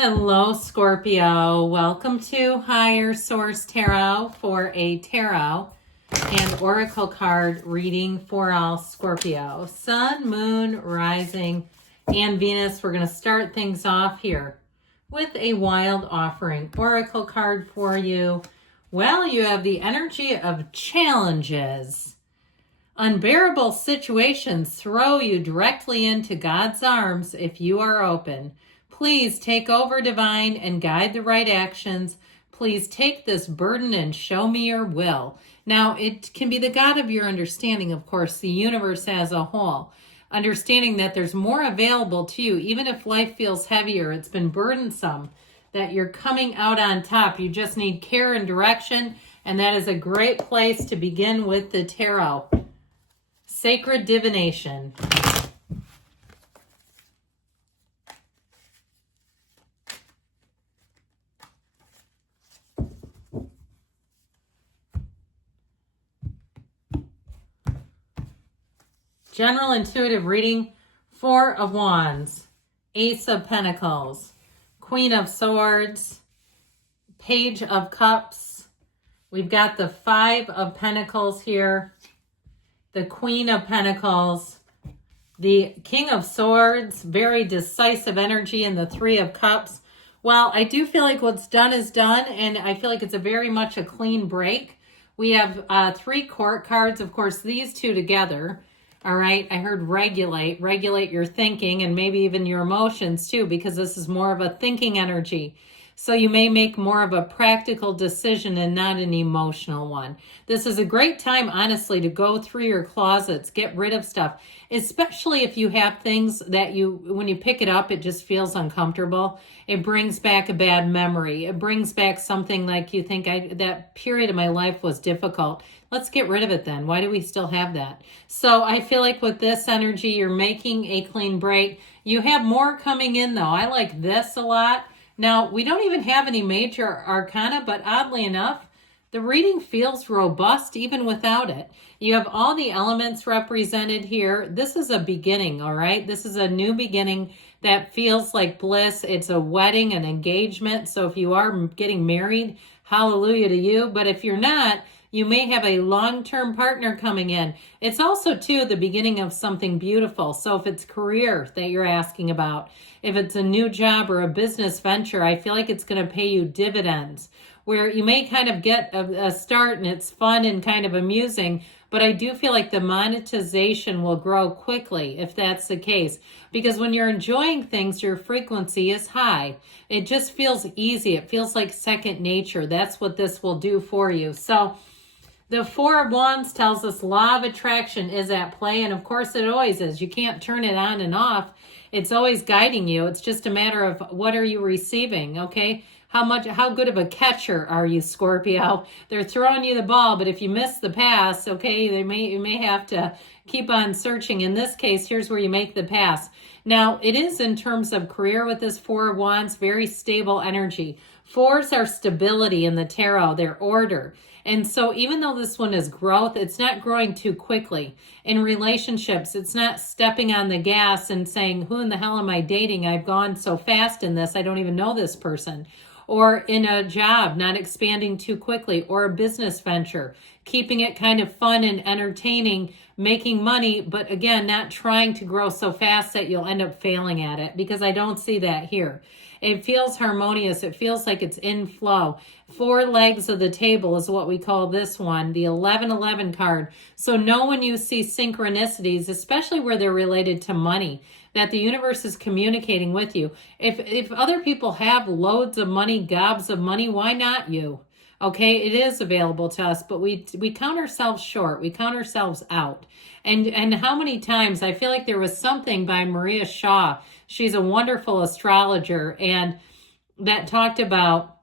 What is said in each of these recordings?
Hello, Scorpio. Welcome to Higher Source Tarot for a tarot and oracle card reading for all Scorpio. Sun, Moon, Rising, and Venus. We're going to start things off here with a wild offering oracle card for you. Well, you have the energy of challenges. Unbearable situations throw you directly into God's arms if you are open. Please take over, divine, and guide the right actions. Please take this burden and show me your will. Now, it can be the God of your understanding, of course, the universe as a whole. Understanding that there's more available to you, even if life feels heavier, it's been burdensome, that you're coming out on top. You just need care and direction, and that is a great place to begin with the tarot. Sacred divination. General intuitive reading, Four of Wands, Ace of Pentacles, Queen of Swords, Page of Cups. We've got the Five of Pentacles here, the Queen of Pentacles, the King of Swords, very decisive energy, and the Three of Cups. Well, I do feel like what's done is done, and I feel like it's a very much a clean break. We have three court cards, of course, these two together. All right, I heard regulate your thinking and maybe even your emotions too, because this is more of a thinking energy. So you may make more of a practical decision and not an emotional one. This is a great time, honestly, to go through your closets, get rid of stuff, especially if you have things that when you pick it up, it just feels uncomfortable. It brings back a bad memory. It brings back something like you think, that period of my life was difficult. Let's get rid of it then. Why do we still have that? So I feel like with this energy, you're making a clean break. You have more coming in, though. I like this a lot. Now, we don't even have any major arcana, but oddly enough, the reading feels robust even without it. You have all the elements represented here. This is a beginning, all right? This is a new beginning that feels like bliss. It's a wedding, an engagement. So if you are getting married, hallelujah to you. But if you're not, you may have a long-term partner coming in. It's also, too, the beginning of something beautiful. So if it's career that you're asking about, if it's a new job or a business venture, I feel like it's going to pay you dividends, where you may kind of get a start and it's fun and kind of amusing, but I do feel like the monetization will grow quickly if that's the case. Because when you're enjoying things, your frequency is high. It just feels easy. It feels like second nature. That's what this will do for you. So the Four of Wands tells us law of attraction is at play, and of course it always is. You can't turn it on and off. It's always guiding you. It's just a matter of what are you receiving, okay? How good of a catcher are you, Scorpio? They're throwing you the ball, but if you miss the pass, okay, you may have to keep on searching. In this case, here's where you make the pass. Now, it is in terms of career with this Four of Wands, very stable energy. Fours are stability in the tarot, they're order. And so even though this one is growth, it's not growing too quickly. In relationships, it's not stepping on the gas and saying, who in the hell am I dating? I've gone so fast in this, I don't even know this person. Or in a job, not expanding too quickly, or a business venture, keeping it kind of fun and entertaining, making money, but again, not trying to grow so fast that you'll end up failing at it, because I don't see that here. It feels harmonious. It feels like it's in flow. Four legs of the table is what we call this one, the 1111 card. So know when you see synchronicities, especially where they're related to money, that the universe is communicating with you. If other people have loads of money, gobs of money, why not you? Okay, it is available to us, but we count ourselves short. We count ourselves out. And how many times, I feel like there was something by Maria Shaw. She's a wonderful astrologer, and that talked about,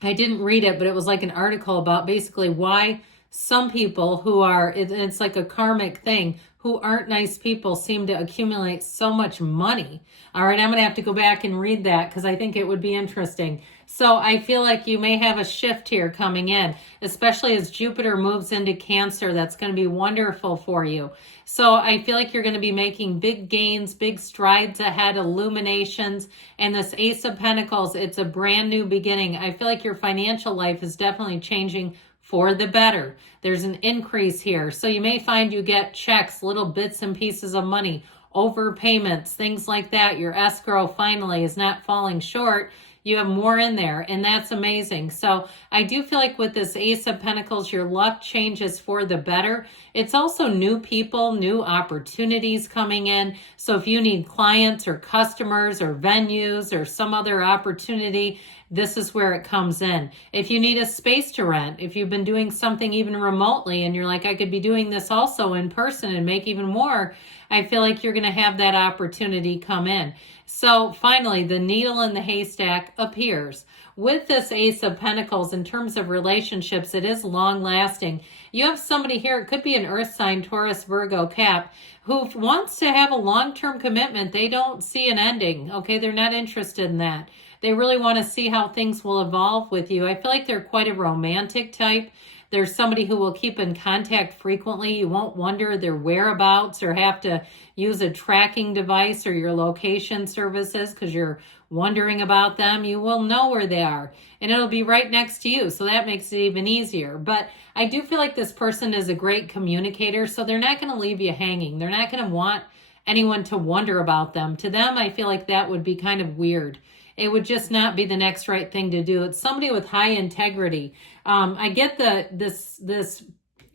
I didn't read it, but it was like an article about basically why some people who are, it's like a karmic thing, who aren't nice people seem to accumulate so much money. All right, I'm going to have to go back and read that because I think it would be interesting. So I feel like you may have a shift here coming in, especially as Jupiter moves into Cancer. That's going to be wonderful for you. So I feel like you're going to be making big gains, big strides ahead, illuminations. And this Ace of Pentacles, it's a brand new beginning. I feel like your financial life is definitely changing for the better. There's an increase here. So you may find you get checks, little bits and pieces of money, overpayments, things like that. Your escrow finally is not falling short. You have more in there, and that's amazing. So I do feel like with this Ace of Pentacles, your luck changes for the better. It's also new people, new opportunities coming in. So if you need clients or customers or venues or some other opportunity, this is where it comes in. If you need a space to rent, if you've been doing something even remotely and you're like, I could be doing this also in person and make even more, I feel like you're going to have that opportunity come in. So finally, the needle in the haystack appears. With this Ace of Pentacles, in terms of relationships, it is long lasting. You have somebody here, it could be an earth sign, Taurus, Virgo, Cap, who wants to have a long-term commitment. They don't see an ending, okay? They're not interested in that. They really want to see how things will evolve with you. I feel like they're quite a romantic type. There's somebody who will keep in contact frequently. You won't wonder their whereabouts or have to use a tracking device or your location services because you're wondering about them. You will know where they are and it'll be right next to you. So that makes it even easier. But I do feel like this person is a great communicator. So they're not going to leave you hanging. They're not going to want anyone to wonder about them. To them, I feel like that would be kind of weird. It would just not be the next right thing to do. It's somebody with high integrity. I get this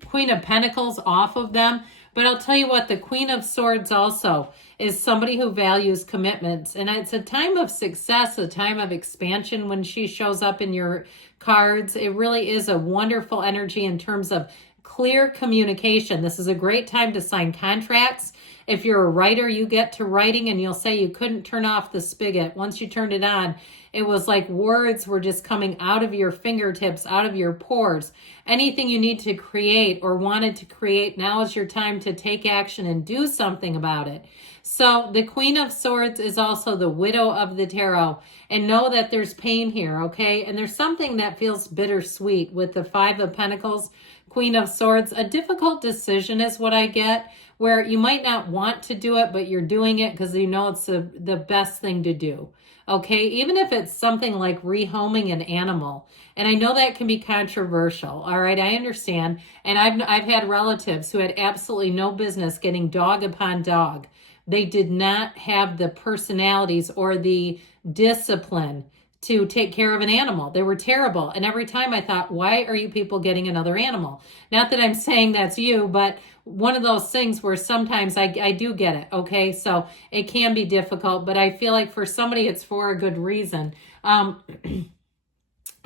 Queen of Pentacles off of them, but I'll tell you what, the Queen of Swords also is somebody who values commitments. And it's a time of success, a time of expansion when she shows up in your cards. It really is a wonderful energy in terms of clear communication. This is a great time to sign contracts. If you're a writer, you get to writing and you'll say you couldn't turn off the spigot. Once you turned it on, it was like words were just coming out of your fingertips, out of your pores. Anything you need to create or wanted to create, now is your time to take action and do something about it. So the Queen of Swords is also the widow of the tarot. And know that there's pain here, okay? And there's something that feels bittersweet with the Five of Pentacles, Queen of Swords. A difficult decision is what I get, where you might not want to do it, but you're doing it because you know it's the best thing to do. Okay, even if it's something like rehoming an animal. And I know that can be controversial. All right, I understand. And I've had relatives who had absolutely no business getting dog upon dog. They did not have the personalities or the discipline to take care of an animal. They were terrible. And every time I thought, why are you people getting another animal? Not that I'm saying that's you, but one of those things where sometimes I do get it, okay? So it can be difficult, but I feel like for somebody it's for a good reason. Or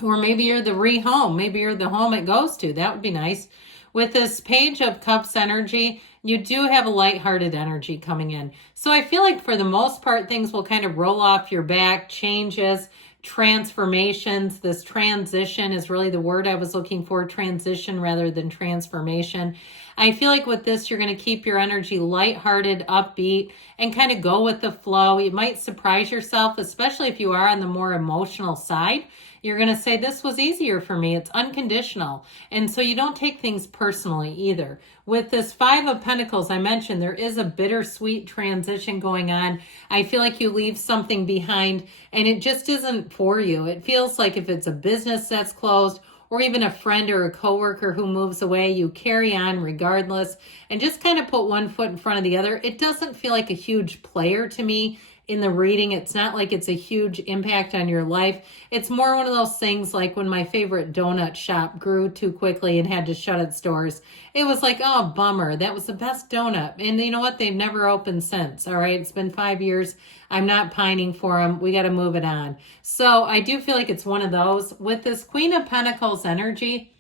maybe you're the rehome. Maybe you're the home it goes to. That would be nice. With this Page of Cups energy, you do have a lighthearted energy coming in. So I feel like for the most part, things will kind of roll off your back, changes, transformations. This transition is really the word I was looking for, transition rather than transformation. I feel like with this, you're going to keep your energy lighthearted, upbeat, and kind of go with the flow. You might surprise yourself, especially if you are on the more emotional side. You're going to say, this was easier for me. It's unconditional. And so you don't take things personally either. With this Five of Pentacles, I mentioned there is a bittersweet transition going on. I feel like you leave something behind and it just isn't for you. It feels like if it's a business that's closed or even a friend or a coworker who moves away, you carry on regardless and just kind of put one foot in front of the other. It doesn't feel like a huge player to me in the reading. It's not like it's a huge impact on your life. It's more one of those things like when my favorite donut shop grew too quickly and had to shut its doors. It was like, oh, bummer. That was the best donut. And you know what? They've never opened since. All right. It's been 5 years. I'm not pining for them. We got to move it on. So I do feel like it's one of those. With this Queen of Pentacles energy,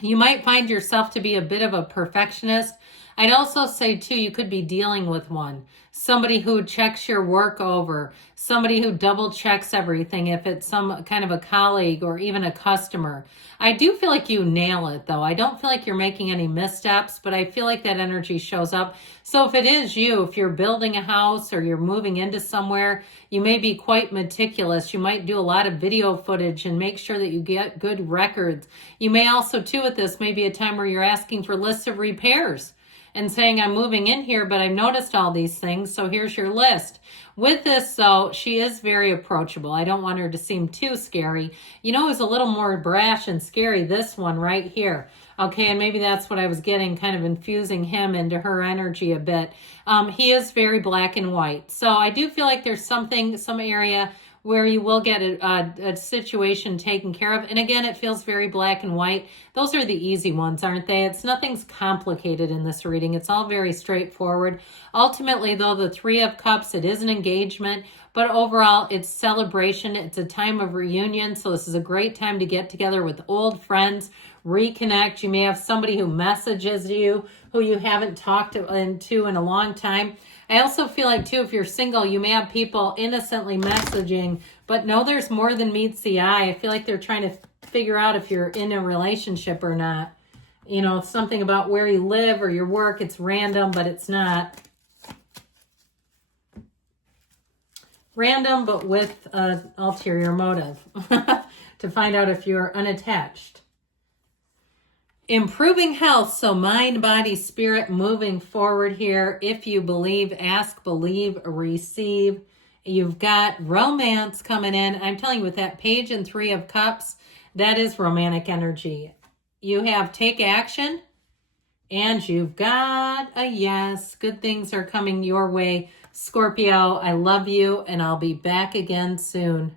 you might find yourself to be a bit of a perfectionist. I'd also say too, you could be dealing with one. Somebody who checks your work over, somebody who double checks everything if it's some kind of a colleague or even a customer. I do feel like you nail it though. I don't feel like you're making any missteps, but I feel like that energy shows up. So if it is you, if you're building a house or you're moving into somewhere, you may be quite meticulous. You might do a lot of video footage and make sure that you get good records. You may also too with this, maybe a time where you're asking for lists of repairs and saying, I'm moving in here, but I've noticed all these things, so here's your list. With this, though, she is very approachable. I don't want her to seem too scary. You know, it was a little more brash and scary, this one right here. Okay, and maybe that's what I was getting, kind of infusing him into her energy a bit. He is very black and white. So I do feel like there's some area where you will get a situation taken care of. And again, it feels very black and white. Those are the easy ones, aren't they? Nothing's complicated in this reading. It's all very straightforward. Ultimately, though, the Three of Cups, it is an engagement, but overall, it's celebration. It's a time of reunion. So this is a great time to get together with old friends, reconnect. You may have somebody who messages you who you haven't talked to in a long time. I also feel like, too, if you're single, you may have people innocently messaging, but no, there's more than meets the eye. I feel like they're trying to figure out if you're in a relationship or not. You know, something about where you live or your work. It's random, but it's not. Random, but with an ulterior motive to find out if you're unattached. Improving health, so mind, body, spirit, moving forward here. If you believe, ask, believe, receive. You've got romance coming in. I'm telling you, with that Page and Three of Cups, that is romantic energy. You have take action, and you've got a yes. Good things are coming your way. Scorpio, I love you, and I'll be back again soon.